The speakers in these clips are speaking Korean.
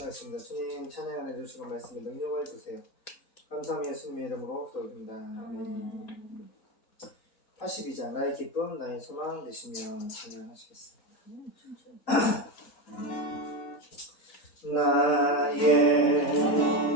반갑습니다. 주님 찬양 해 주시고 말씀에 능력을 주세요. 감사함 예수님의 이름으로 기도드립니다. 아멘. 82장 나의 기쁨 나의 소망 되시며 찬양하시겠습니다. 나의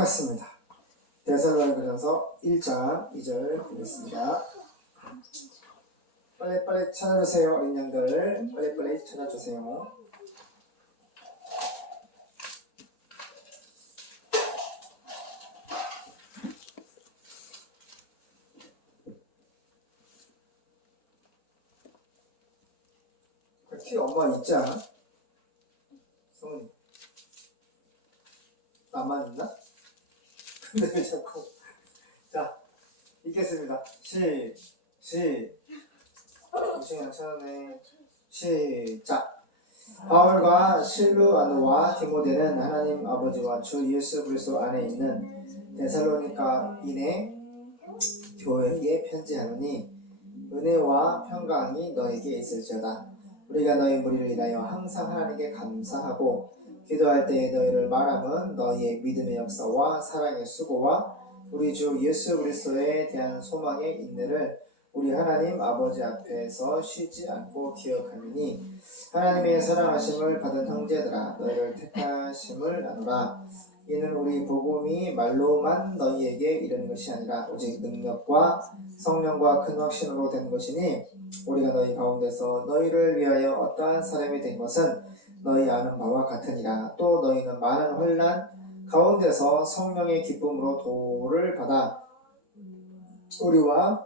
반갑습니다. 대살로니가전서 1장 2절 보겠습니다. 빨리빨리 찾아주세요 어린 양들 빨리빨리 찾아주세요. 키 엄마 있지 않아? 성훈이 나만 있나? 왜 자꾸. 자 읽겠습니다. 시, 시. 시간 천에 시작. 바울과 실루아누와 디모데는 하나님 아버지와 주 예수 그리스도 안에 있는 데살로니가인의 교회에 편지하노니 은혜와 평강이 너에게 있을지어다. 우리가 너희 무리를 인하여 항상 하나님께 감사하고 기도할 때에 너희를 말함은 너희의 믿음의 역사와 사랑의 수고와 우리 주 예수 그리스도에 대한 소망의 인내를 우리 하나님 아버지 앞에서 쉬지 않고 기억하느니 하나님의 사랑하심을 받은 형제들아 너희를 택하심을 나누라. 이는 우리 복음이 말로만 너희에게 이르는 것이 아니라 오직 능력과 성령과 큰 확신으로 된 것이니 우리가 너희 가운데서 너희를 위하여 어떠한 사람이 된 것은 너희 아는 바와 같으니라. 또 너희는 많은 혼란 가운데서 성령의 기쁨으로 도를 받아 우리와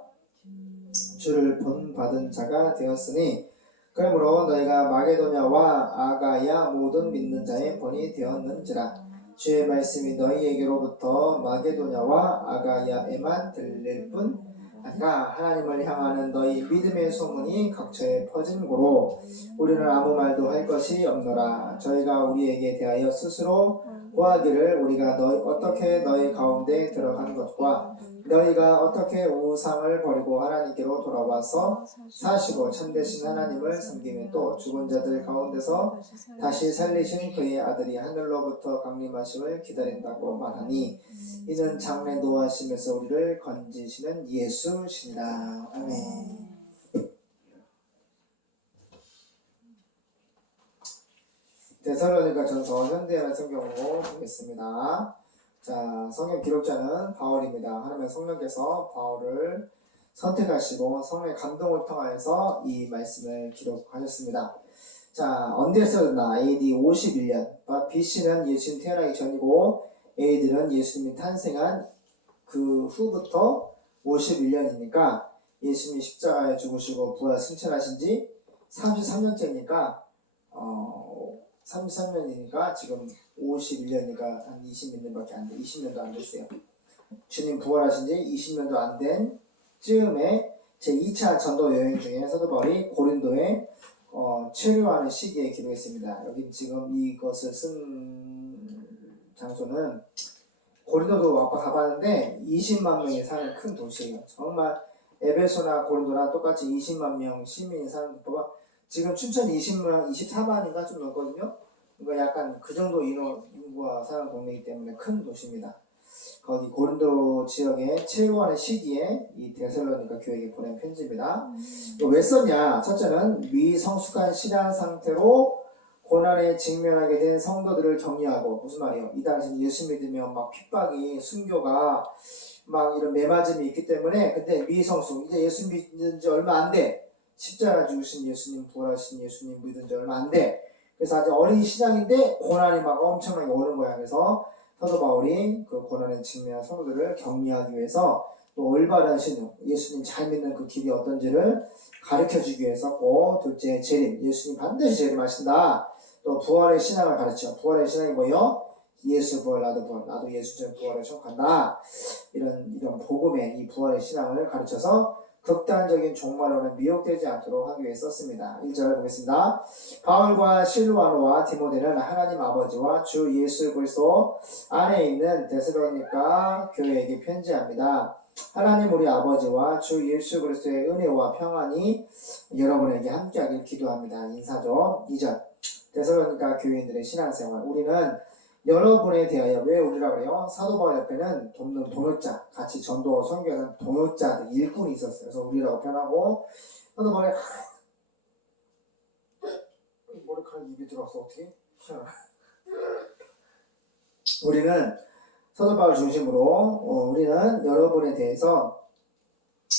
주를 본받은 자가 되었으니 그러므로 너희가 마게도냐와 아가야 모든 믿는 자의 본이 되었는지라. 주의 말씀이 너희에게로부터 마게도냐와 아가야에만 들릴 뿐 아니라 하나님을 향하는 너희 믿음의 소문이 각처에 퍼진 고로 우리는 아무 말도 할 것이 없노라. 저희가 우리에게 대하여 스스로 고하기를 우리가 너희 어떻게 너희 가운데 들어간 것과 너희가 어떻게 우상을 버리고 하나님께로 돌아와서 사시고 참되신 하나님을 섬기며 또 죽은 자들 가운데서 다시 살리신 그의 아들이 하늘로부터 강림하심을 기다린다고 말하니 이는 장래 노하심에서 우리를 건지시는 예수시니라 아멘 데살로니가 전서 현대한 성경으로 보겠습니다. 자, 성경 기록자는 바울입니다. 하나님의 성령께서 바울을 선택하시고 성령의 감동을 통하여서 이 말씀을 기록하셨습니다. 자, 언제 써졌나? AD 51년. BC는 예수님 태어나기 전이고 AD는 예수님이 탄생한 그 후부터 51년이니까 예수님이 십자가에 죽으시고 부활 승천하신 지 33년째니까 어, 33년이니까 지금 51년이니까 한 20몇 년밖에 안 돼. 20년도 안 됐어요. 주님 부활하신 지 20년도 안 된 즈음에 제 2차 전도 여행 중에 사도 바울이 고린도에 어, 체류하는 시기에 기록했습니다. 여기 지금 이것을 쓴 장소는 고린도도 아까 가봤는데 20만 명이 사는 큰 도시예요. 정말 에베소나 고린도나 똑같이 20만 명 시민이 사는 도가 지금 춘천 20만 24만인가 좀 넘거든요. 그러니까 약간 그 정도 인원 인구가 사는 동네이기 때문에 큰 도시입니다. 거기 고린도 지역에 체류하는 시기에 이 데살로니가 교회에 보낸 편지입니다. 이거 왜 썼냐? 첫째는 미성숙한 신앙 상태로 고난에 직면하게 된 성도들을 격려하고 무슨 말이에요? 이 당시 예수 믿으면 막 핍박이 순교가 막 이런 매맞음이 있기 때문에 근데 미성숙 이제 예수 믿은 지 얼마 안 돼. 십자가 죽으신 예수님 부활하신 예수님 믿은 지 얼마 안 돼. 그래서 아직 어린 신앙인데 고난이 막 엄청나게 오는 거야. 그래서 사도 바울이 그 고난에 직면한 성도들을 격려하기 위해서 또 올바른 신앙, 예수님 잘 믿는 그 길이 어떤지를 가르쳐 주기 위해서 고 둘째 재림, 예수님 반드시 재림하신다. 또 부활의 신앙을 가르쳐. 부활의 신앙이 뭐요? 예수 부활, 나도 부활, 나도 예수 전 부활을 촉한다. 이런 이런 복음의 이 부활의 신앙을 가르쳐서 극단적인 종말론에 미혹되지 않도록 하기 위해 썼습니다. 1절 보겠습니다. 바울과 실루아노와 디모데는 하나님 아버지와 주 예수 그리스도 안에 있는 데스로니까 교회에게 편지합니다. 하나님 우리 아버지와 주 예수 그리스도의 은혜와 평안이 여러분에게 함께하길 기도합니다. 인사죠. 2절 데살로니가 교인들의 신앙생활 우리는 여러분에 대하여 왜 우리라 그래요? 사도 바울 옆에는 돕는 동역자 같이 전도 선교하는 동역자들 일꾼이 있었어요. 그래서 우리라고 표현하고 사도 바울이 머리카락 입에 들어왔어 어떻게? 우리는 사도 바울 중심으로 어, 우리는 여러분에 대해서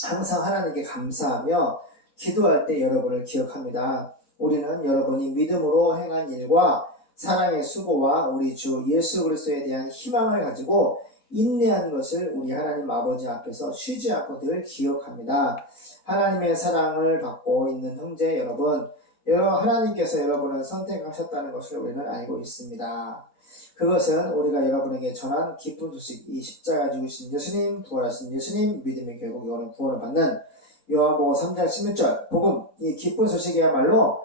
항상 하나님께 감사하며 기도할 때 여러분을 기억합니다. 우리는 여러분이 믿음으로 행한 일과 사랑의 수고와 우리 주 예수 그리스도에 대한 희망을 가지고 인내한 것을 우리 하나님 아버지 앞에서 쉬지 않고 늘 기억합니다. 하나님의 사랑을 받고 있는 형제 여러분, 여러 하나님께서 여러분을 선택하셨다는 것을 우리는 알고 있습니다. 그것은 우리가 여러분에게 전한 기쁜 소식, 이 십자가 죽으신 예수님, 부활하신 예수님, 믿음의 결국 영원한 구원을 받는 요한복음 3장 16절 복음 이 기쁜 소식이야말로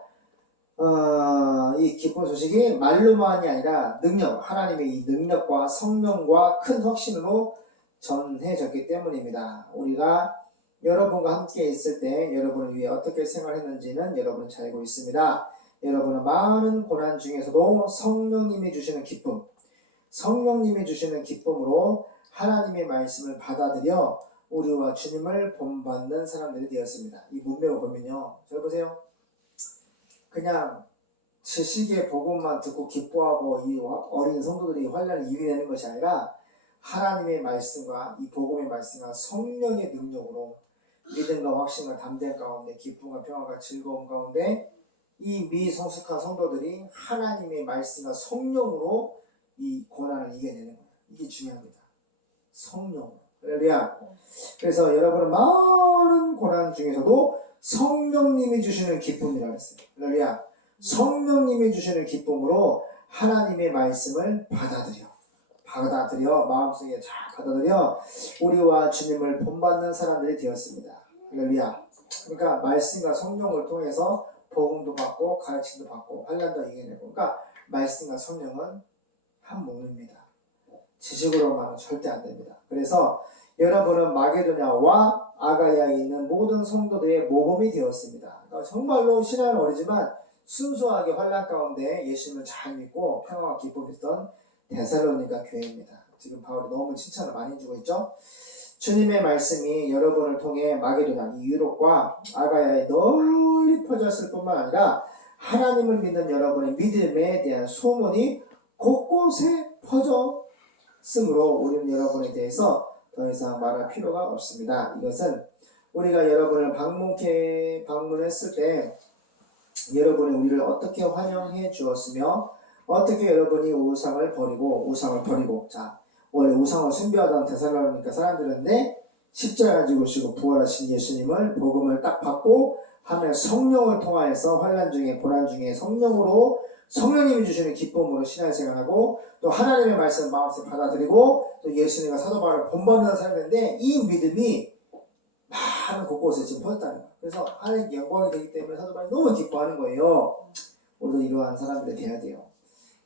어, 이 기쁜 소식이 말로만이 아니라 능력 하나님의 이 능력과 성령과 큰 확신으로 전해졌기 때문입니다. 우리가 여러분과 함께 있을 때 여러분을 위해 어떻게 생활했는지는 여러분은 잘 알고 있습니다. 여러분은 많은 고난 중에서도 성령님이 주시는 기쁨, 성령님이 주시는 기쁨으로 하나님의 말씀을 받아들여 우리와 주님을 본받는 사람들이 되었습니다. 이 문맥을 보면요. 잘 보세요. 그냥 지식의 복음만 듣고 기뻐하고 이 어린 성도들이 환란을 이겨내는 것이 아니라 하나님의 말씀과 이 복음의 말씀과 성령의 능력으로 믿음과 확신과 담대 가운데 기쁨과 평화가 즐거움 가운데 이 미성숙한 성도들이 하나님의 말씀과 성령으로 이 고난을 이겨내는 거예요. 이게 중요합니다. 성령. 할렐루야. 그래서 여러분은 많은 고난 중에서도 성령님이 주시는 기쁨이라고 했어요. 할렐루야. 성령님이 주시는 기쁨으로 하나님의 말씀을 받아들여. 받아들여 마음속에 잘 받아들여 우리와 주님을 본받는 사람들이 되었습니다. 할렐루야. 그러니까 말씀과 성령을 통해서 복음도 받고 가르침도 받고 환란도 이겨내고 그러니까 말씀과 성령은 한 몸입니다. 지식으로만은 절대 안 됩니다. 그래서 여러분은 마게도냐와 아가야에 있는 모든 성도들의 모범이 되었습니다. 그러니까 정말로 신앙은 어리지만 순수하게 환란 가운데 예수님을 잘 믿고 평화와 기쁨이 있던 데살로니가 교회입니다. 지금 바울이 너무 칭찬을 많이 주고 있죠. 주님의 말씀이 여러분을 통해 마게도냐 이 유럽과 아가야에 널리 퍼졌을 뿐만 아니라 하나님을 믿는 여러분의 믿음에 대한 소문이 곳곳에 퍼졌으므로 우리는 여러분에 대해서 더 이상 말할 필요가 없습니다. 이것은 우리가 여러분을 방문케 방문했을 때 여러분이 우리를 어떻게 환영해 주었으며 어떻게 여러분이 우상을 버리고 우상을 버리고 자 원래 우상을 숭배하던 대살로니까 사람들인데 십자가 지고 시고 부활하신 예수님을 복음을 딱 받고 하나의 성령을 통하여서 환란 중에 고난 중에 성령으로 성령님이 주시는 기쁨으로 신앙생활하고 또 하나님의 말씀 마음속에 받아들이고 또 예수님과 사도 바울을 본받는 사람인데 이 믿음이 많은 곳곳에 지금 퍼졌다는 거예요. 그래서 하나님께 영광이 되기 때문에 사도 바울이 너무 기뻐하는 거예요. 우리도 이러한 사람들이 돼야 돼요.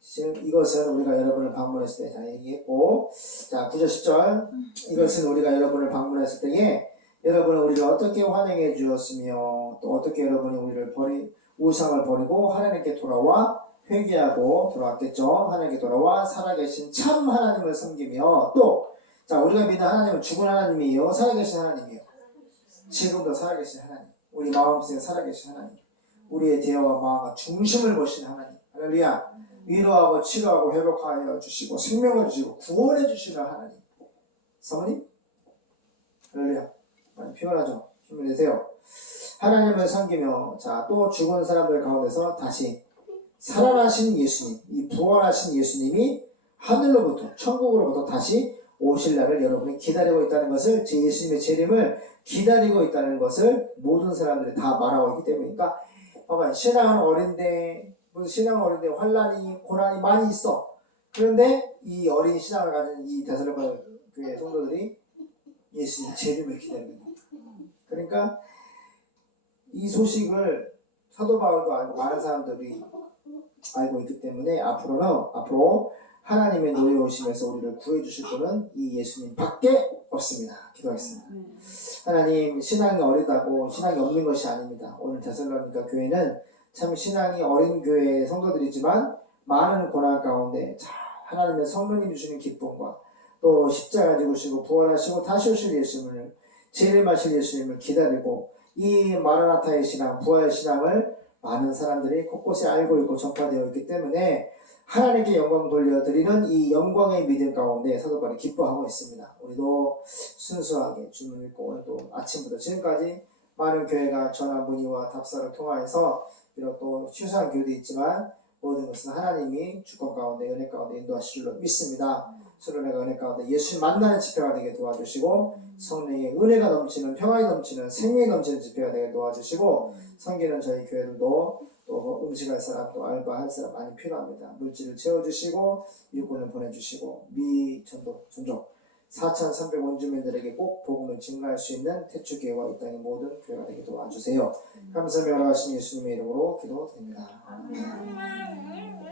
지금 이것은 우리가 여러분을 방문했을 때다 얘기했고 자 9절 10절 이것은 우리가 여러분을 방문했을 때에 여러분은 우리를 어떻게 환영해 주었으며 또 어떻게 여러분이 우리를 버리 우상을 버리고 하나님께 돌아와 회개하고 돌아왔겠죠 하나님께 돌아와 살아계신 참 하나님을 섬기며 또 자 우리가 믿는 하나님은 죽은 하나님이에요 살아계신 하나님이에요 지금도 살아계신 하나님 우리 마음속에 살아계신 하나님 우리의 대화와 마음과 중심을 보신 하나님 할렐루야 위로하고 치료하고 회복하여 주시고 생명을 주시고 구원해 주시는 하나님. 사모님? 할렐루야. 많이 피곤하죠? 힘을 내세요. 하나님을 섬기며 자 또 죽은 사람들 가운데서 다시 살아나신 예수님, 이 부활하신 예수님이 하늘로부터 천국으로부터 다시 오실 날을 여러분이 기다리고 있다는 것을 제 예수님의 재림을 기다리고 있다는 것을 모든 사람들이 다 말하고 있기 때문이니까 봐봐 신앙은 어린데 무슨 신앙 어린데 환란이 고난이 많이 있어. 그런데 이 어린 신앙을 가진 이 데살로니가 교회 성도들이 예수님 재림을 거야. 그러니까 이 소식을 사도 바울도 알고 많은 사람들이 알고 있기 때문에 앞으로는 앞으로 하나님의 노예 오심에서 우리를 구해 주실 분은 이 예수님밖에 없습니다. 기도하겠습니다. 하나님 신앙이 어리다고 신앙이 없는 것이 아닙니다. 오늘 데살로니가 교회는 참 신앙이 어린 교회 성도들이지만 많은 고난 가운데 자 하나님의 성령님 주시는 기쁨과 또 십자가 지고시고 부활하시고 다시 오실 예수님을 재림하실 예수님을 기다리고 이 마라나타의 신앙, 부활 신앙을 많은 사람들이 곳곳에 알고 있고 전파되어 있기 때문에 하나님께 영광 돌려드리는 이 영광의 믿음 가운데 사도 바울이 기뻐하고 있습니다. 우리도 순수하게 주님을 믿고 오늘도 아침부터 지금까지 많은 교회가 전화 문의와 답사를 통하여서 비록 또 휴사한 교회도 있지만 모든 것은 하나님이 주권 가운데 은혜 가운데 인도하실 줄로 믿습니다. 서로 내가 은혜 가운데 예수님 만나는 집회가 되게 도와주시고 성령의 은혜가 넘치는 평안이 넘치는 생명이 넘치는 집회가 되게 도와주시고 성기는 저희 교회들도 또 음식할 사람 또 알바할 사람 많이 필요합니다. 물질을 채워주시고 일꾼을 보내주시고 미 전도 전족 4,300 원주민들에게 꼭 복음을 증가할 수 있는 태초교회와 이 땅의 모든 교회가 되게 도와주세요. 감사하며 나가신 예수님의 이름으로 기도드립니다. 아멘.